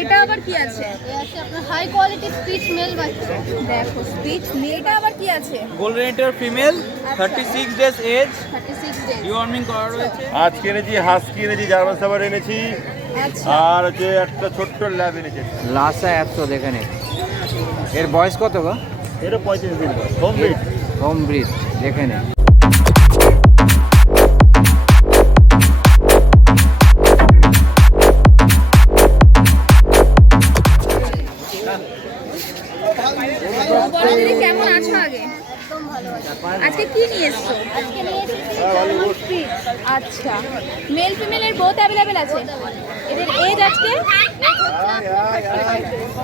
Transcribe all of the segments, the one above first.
এটা আবার কি আছে? আছে আপনার হাই কোয়ালিটি স্পিচ মেল বাচ্চা। দেখো স্পিচ মেলটা আবার কি আছে? Golden retriever female 36 days age 36 days. Deworming করা রয়েছে। আজকে এনেছি হাস্কি এনেছি, জার্মান সাভার এনেছি, আচ্ছা আর হচ্ছে একটা ছোট্ট ল্যাব এনেছি। লাসা অ্যাপসো দেখে নে। এর বয়স কত গো? এটা 35 দিন হোম ব্রিড। হোম ব্রিড দেখে নে। দিদি কেমন আছো আগে? একদম ভালো আছে। আজকে কি নিয়ে এসছো? আজকে নিয়ে এসেছি জার্মান স্পিচ। আচ্ছা মেল ফিমেলের বোথ অ্যাভেলেবেল আছে। এদের এজ আজকে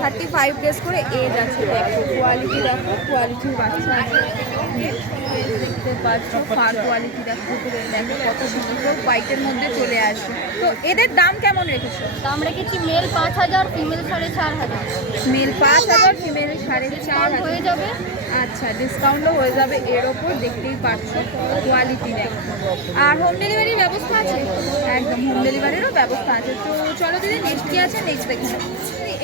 35 ডেজ করে এজ আছে। দেখো কোয়ালিটি, দেখো কোয়ালিটির বাচ্চা আছে। দেখতে পাচ্ছ ফার কোয়ালিটি দেখো, দেখো কত সুন্দর হোয়াইটের মধ্যে চলে আসবে। তো এদের দাম কেমন রেখেছো? দাম রেখেছি মেল 5000, ফিমেল 4500। মেল 5000, ফিমেল 4500 হয়ে যাবে। আচ্ছা ডিসকাউন্টও হয়ে যাবে এর ওপর। দেখতেই পাচ্ছ কোয়ালিটি দেখো। আর হোম ডেলিভারির ব্যবস্থা আছে? একদম হোম ডেলিভারিরও ব্যবস্থা আছে। তো চলো দিদি নেক্সট কি আছে নেক্সট দেখি।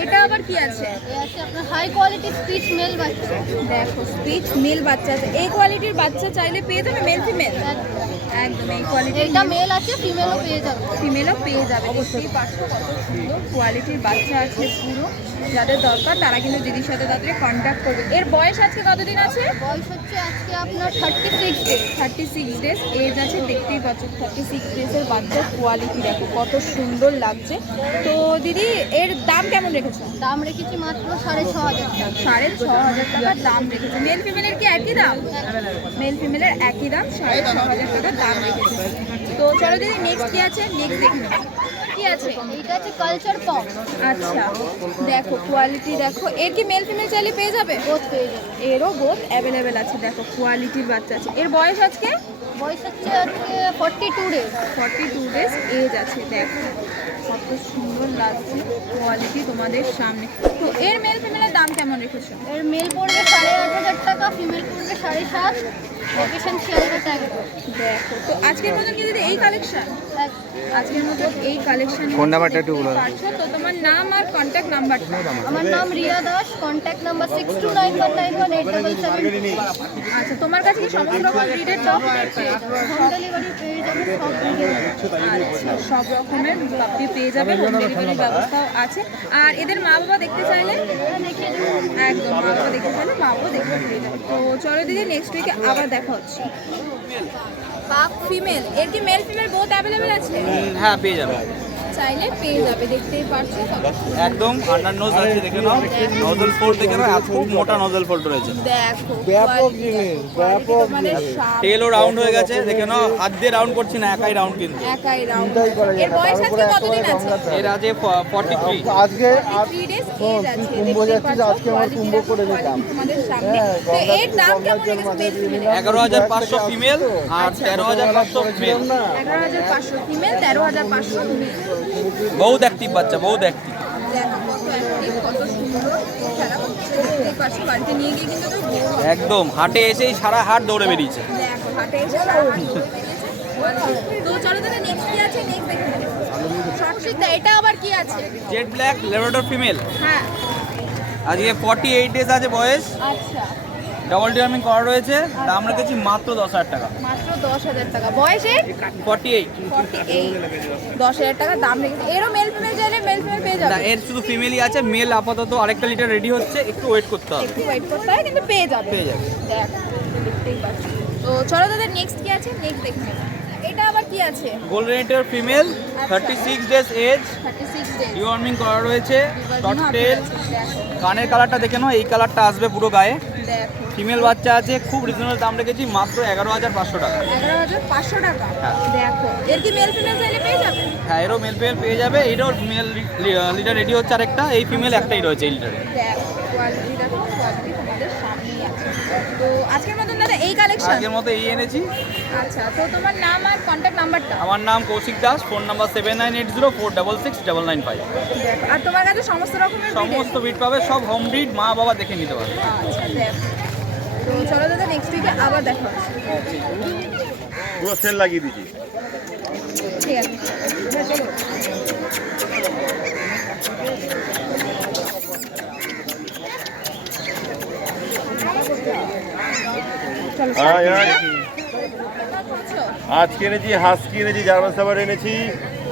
এটা আবার কি আছে? আছে আপনার হাই কোয়ালিটি স্পিচ মেল বাচ্চা। দেখো স্পিচ মেল বাচ্চা আছে। এই কোয়ালিটির বাচ্চা চাইলে পেয়ে যাবে মেল ফিমেল? একদম এই কোয়ালিটির এটা মেল আছে, ফিমেলও পেয়ে যাবে। ফিমেলও পেয়ে যাবে। বুঝতেই পারছো কত সুন্দর কোয়ালিটির বাচ্চা আছে পুরো। যাদের দরকার তারা কিন্তু দিদির সাথে তাড়াতাড়ি কন্ট্যাক্ট করবে। এর বয়স আজকে কতদিন আছে? বয়স হচ্ছে আজকে আপনার 36 ডেজ। 36 ডেজ এজ আছে। দেখতেই পাচ্ছ 36 ডেজের বাচ্চার কোয়ালিটি দেখো কত সুন্দর লাগছে। তো দিদি এর দাম কেমন রেখেছো? দাম রেখেছি মাত্র 6500 টাকা। 6500 টাকার দাম রেখেছো। মেল ফিমেলের কি একই দাম? মেল ফিমেলের একই দাম, 6500 টাকার দাম রেখেছো। তো চলো দিদি নেক্সট কি আছে নেক্সট দেখি। কি আছে? এইটা আছে কালচার পম। আচ্ছা দেখো কোয়ালিটি দেখো। এর কি মেল ফিমেল চাইলে পেয়ে যাবে? বোথ পেয়ে যাবে। এরও বোথ অ্যাভেলেবেল আছে। দেখো কোয়ালিটির বাচ্চা আছে। এর বয়স আজকে বয়স হচ্ছে আজকে 42 ডেজ। 42 ডেজ এজ আছে। দেখো কত সুন্দর লাগছে কোয়ালিটি তোমাদের সামনে। তো এর মেল ফিমেলের দাম কেমন রেখেছো? এর মেল পড়বে 8500 টাকা, ফিমেল পড়বে 7.5। Location Sealdah tag. দেখো তো আজকের মতন কি দিদি এই কালেকশন? আজকের মতন এই কালেকশন। ফোন নাম্বারটা একটু বলো। তো তোমার নাম আর কন্ট্যাক্ট নাম্বারটা। আমার নাম রিয়া দাস, কন্ট্যাক্ট নাম্বার 6291918777। আচ্ছা তোমার কাছে কি সমস্ত রকম ব্রিডের ডগ পেয়ে যাবে? হোম ডেলিভারি পেয়ে যাবে সব breed-এর। আচ্ছা সব রকমের পাপি পেয়ে যাবে, হোম ডেলিভারির ব্যবস্থাও আছে। আর এদের মা বাবা দেখতে চাইলে দেখিয়ে দেবো। একদম মা বাবা দেখতে চাইলে মা বাবা দেখতে পেয়ে যাবে। তো চলো দিদি নেক্সট উইকে আবার দেখা হচ্ছে। পাক ফিমেল, এর কি মেল ফিমেল বোথ অ্যাভেলেবেল আছে? হ্যাঁ পেয়ে যাবে। চাইলে পেয়ে যাবে। দেখতেই পারছো একদম আন্ডার নোজ আছে দেখে নাও। নজল ফোল্ড দেখে নাও, এত মোটা নজল ফোল্ড রয়েছে। দেখো ব্যাপক জিনিস, ব্যাপক টেলও রাউন্ড হয়ে গেছে দেখে নাও। হাত দিয়ে রাউন্ড করছি না, একাই রাউন্ড কিন্তু। একাই রাউন্ড। এর বয়স আজকে কতদিন আছে? এর আছে 43। আজকে 3 ডেজ এজ আছে। কুম্ভ যাচ্ছি, আজকে আমার কুম্ভ করে দিলাম তোমাদের সামনে। তো এর দাম কেমন রেখেছো মেল ফিমেল? 11500 ফিমেল আর 13500 মেল। 11500 female, 13500 male. বহুত অ্যাক্টিভ বাচ্চা, বহুত অ্যাক্টিভ। দেখো কত অ্যাক্টিভ, কত সুন্দর খেলা করছে। দেখতেই পারছো বাড়িতে নিয়ে গিয়ে কিন্তু তো একদম হাটে এসেই সারা হাট দৌড়ে বেরিয়েছে। দেখো হাটে এসে সারা হাট ঘুরে বেরিয়েছে। তো চলো তাহলে নেক্সট কি আছে নেক্সট দেখি। সরষিতা এটা আবার কি আছে? Jet black Labrador female. হ্যাঁ আজকে 48 ডেজ আছে বয়স। আচ্ছা ডবল ডিওয়ার্মিং করা রয়েছে। দাম রেখেছি মাত্র 10000 টাকা। মাত্র 10000 টাকা। বয়সে 48। 48, 10000 টাকা দাম রেখেছে। এরও মেল ফিমেল চাইলে মেল ফিমেল পেয়ে না, যাবে। এর শুধু ফিমেলই আছে। মেল আপাতত আরেকটা লিটার রেডি হচ্ছে, একটু ওয়েট করতে হবে। একটু ওয়েট করতে হয় কিন্তু পেয়ে যাবে। পেয়ে যাবে। দেখো দেখতেই পাচ্ছি। তো চলো দাদা নেক্সট কি আছে নেক্সট দেখি। এটা আবার কি আছে? Golden retriever female 36 days age 36 days deworming করা রয়েছে। Dot tail. দেখো কানের কালারটা দেখে নাও, এই কালারটা আসবে পুরো গায়ে। দেখো ফিমেল বাচ্চা আছে, খুব রিজনেবল দাম রেখেছি মাত্র 11500 টাকা। 11500 টাকা। হ্যাঁ। দেখো এর কি মেল ফিমেল চাইলে পেয়ে যাবে? হ্যাঁ এরও মেল ফিমেল পেয়ে যাবে। এটাও মেল লিটার রেডি হচ্ছে আরেকটা। এই ফিমেল একটাই রয়েছে এই লিটারে। দেখো কোয়ালিটি দেখো, কোয়ালিটি তোমাদের সামনেই আছে। তো আজকের মতন দাদা এই কালেকশন। আজকের মতো এই এনেছি। আচ্ছা তো তোমার নাম আর কন্ট্যাক্ট নাম্বারটা। আমার নাম কৌশিক দাস, ফোন নাম্বার 7980466995। দেখো আর তোমার কাছে সমস্ত রকমের breed সমস্ত ব্রিড পাবে, সব হোম ব্রিড, মা বাবা দেখে নিতে পারবে। আচ্ছা দেখো। তো চলো দাদা নেক্সট উইকে আবার দেখা হচ্ছে। পুরো সেল লাগিয়ে দিচ্ছি। ঠিক আছে। চলো হ্যাঁ, start হ্যাঁ। করো। আজকে এনেছি হাস্কি এনেছি, জার্মান সাভার এনেছি,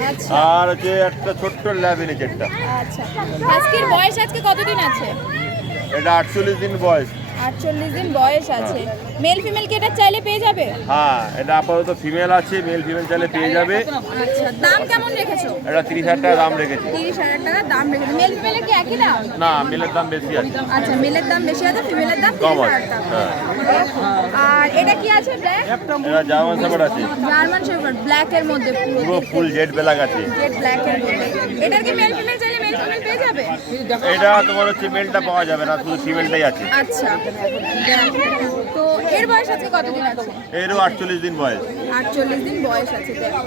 আচ্ছা আর হচ্ছে একটা ছোট্ট ল্যাব এনেছি একটা। আচ্ছা হাস্কির বয়স আজকে কতদিন আছে? এটা 48 দিন বয়স। 48 দিন বয়স আছে। মেল ফিমেল কি এটা চাইলে পেয়ে যাবে? হ্যাঁ, এটা আপাতত ফিমেল আছে, মেল ফিমেল চাইলে পেয়ে যাবে। আচ্ছা দাম কেমন রেখেছো? এটা 30,000 টাকা দাম রেখেছি। 30,000 টাকা দাম রেখেছো। মেল ফিমেলের কি একই দাম? না, মেলের দাম বেশি আছে। আচ্ছা মেলের দাম বেশি আছে, ফিমেলের দাম কম 30,000 আছে। টাকা। হ্যাঁ। আর এটা কি আছে ব্ল্যাক? এটা জার্মান সাভার আছে, জার্মান শেফার্ড ব্ল্যাক এর মধ্যে পুরো ফুল জেড ব্ল্যাক আছে। জেড ব্ল্যাক এর মধ্যে। এটার কি মেল ফিমেল চাইলে মেল ফিমেল পেয়ে যাবে? এটা তোমার হচ্ছে মেলটা পাওয়া যাবে না, শুধু ফিমেলটাই আছে। আচ্ছা তো এর বয়স আছে কতদিন আছে? এরও 48 দিন বয়স। 48 দিন বয়স আছে। দেখো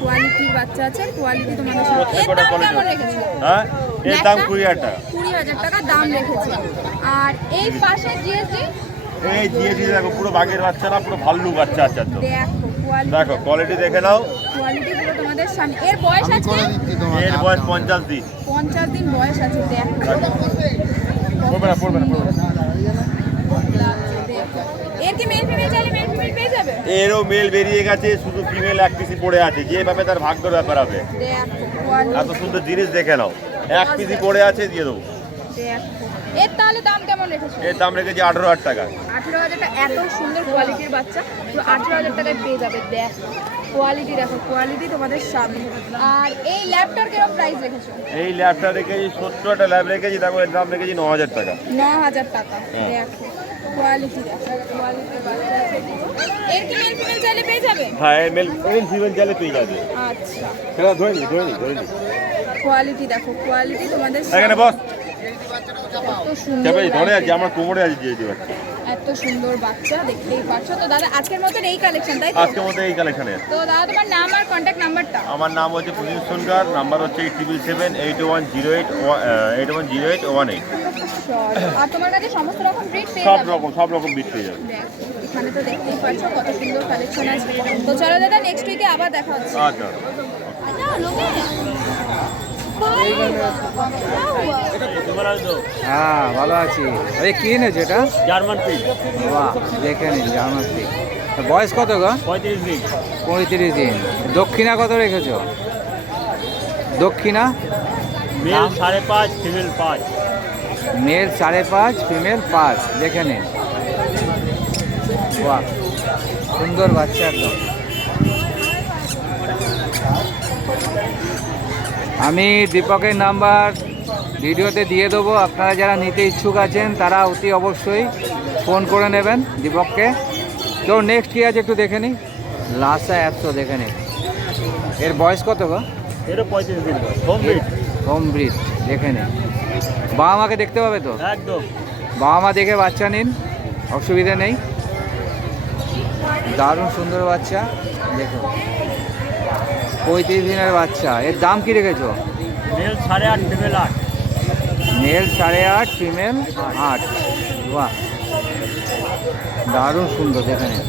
কোয়ালিটির বাচ্চা আছে, কোয়ালিটি তোমাদের সাথে। এর প্রত্যেকটা দাম কোয়ালিটি। কেমন রেখেছো? হ্যাঁ, এর দাম 20,000 টাকা। 20,000 টাকা দাম রেখেছে। আর এই পাশে জিএসডি এই জিএসি দেখো, পুরো বাঘের বাচ্চা না, পুরো ভাল্লুক বাচ্চা আছে একদম। দেখো কোয়ালিটি, দেখো কোয়ালিটি দেখে নাও। কোয়ালিটি পুরো তোমাদের সামনে। এর বয়স আছে এর বয়স 50 দিন। 50 দিন বয়স আছে। দেখো পড়বে না, পড়বে না, পড়বে না। এর কি মেল ফিমেল চাইলে মেল ফিমেল পেয়ে যাবে? এরও মেল বেরিয়ে গেছে, শুধু ফিমেল এক পিসি পড়ে আছে, যেভাবে তার ভাগ্যের ব্যাপার হবে। দেখো কোয়ালিটি, এত সুন্দর জিনিস দেখে নাও, এক পিসি পড়ে আছে, দিয়ে দেবো। দেখো এর তাহলে দাম কেমন রেখেছো? এর দাম রেখেছি 18,000 টাকা। 18,000 টাকা। এত সুন্দর কোয়ালিটির বাচ্চা পুরো 18,000 টাকায় পেয়ে যাবে। দেখো কোয়ালিটি, দেখো কোয়ালিটি তোমাদের সামনে। আর এই ল্যাপটপটার কিরকম প্রাইস রেখেছো? এই ল্যাবটা রেখেছি, ছোট্ট একটা ল্যাব রেখেছি, দেখো এর দাম রেখেছি 9,000 টাকা। 9,000 টাকা। হ্যাঁ। দেখো কোয়ালিটি, দেখো কোয়ালিটি বাচ্চা আছে। এর কি মেল ফিমেল চাইলে পেয়ে যাবে? হ্যাঁ, মেল ফিমেল চাইলে পেয়ে যাবে। আচ্ছা সেটা ধরে নি, ধরে নি, ধরে নি। কোয়ালিটি, দেখো কোয়ালিটি তোমাদের এখানে সামনে। বস। এত সুন্দর চাপে ধরে আছে, বাচ্চা। আমার কোমরে আছে জিএসি বাচ্চা। এত সুন্দর বাচ্চা দেখতেই পাচ্ছ। তো দাদা আজকের মতন এই কালেকশন তাই তো? আজকের মধ্যে এই কালেকশনে। তো দাদা তোমার নাম আর কন্ট্যাক্ট নাম্বারটা? আমার নাম হচ্ছে প্রদীপ সোনকার, নাম্বার হচ্ছে 8778108118। আর তোমার কাছে সমস্ত রকম ব্রিড পেয়ে সব যাবে? রকম বিট পেয়ে যাবে। দেখো, এখানে তো দেখতেই পাচ্ছ কত সুন্দর কালেকশন আছে। তো চলো দাদা নেক্সট উইকে আবার দেখা হচ্ছে। আচ্ছা। হ্যাঁ ভালো আছি। এই কি এনেছো এটা? জার্মান পিস, বাহ, দেখে নিন জার্মান পিস। বয়স কত গো? 35 দিন। 35 দিন। দক্ষিণা কত রেখেছো? দক্ষিণা মেল 5.5, ফিমেল 5। Mail 5.5, female 5। দেখে নিন। বাহ, সুন্দর বাচ্চা একদম। আমি দীপকের নাম্বার ভিডিওতে দিয়ে দেবো, আপনারা যারা নিতে ইচ্ছুক আছেন তারা অতি অবশ্যই ফোন করে নেবেন দীপককে। তো নেক্সট কী আছে একটু দেখে নিই। লাসা 100 দেখে নিই। এর বয়স কত গো? এরও 35 দিন বয়স। হোম বিট হোম ব্রিড। দেখে নিন। বাবা মাকে দেখতে পাবে তো? একদম। বাবা মা দেখে বাচ্চা নিন, অসুবিধা নেই। দারুণ সুন্দর বাচ্চা দেখো, 35 দিনের বাচ্চা। এর দাম কি রেখেছো? Male 8.5, female 8। Male 8.5, female 8। বাহ, দারুণ সুন্দর দেখে নিন।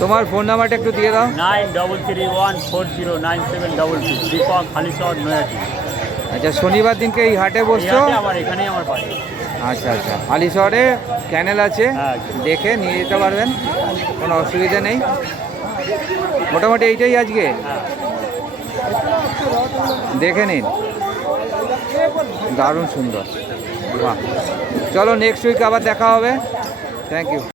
তোমার ফোন নাম্বারটা একটু দিয়ে দাও। 9331409722। দীপক হালিশহর নয়াটি। আচ্ছা, শনিবার দিনকে এই হাটে বসছো? আমার এখানেই আমার বাড়ি। আচ্ছা আচ্ছা, হালিশহরে ক্যানেল আছে, হ্যাঁ। দেখে নিয়ে যেতে পারবেন, কোনো অসুবিধা নেই। মোটামুটি এইটাই আজকে, দেখে নিন। দারুণ সুন্দর। বাহ, চলো নেক্সট উইক আবার দেখা হবে। Thank you.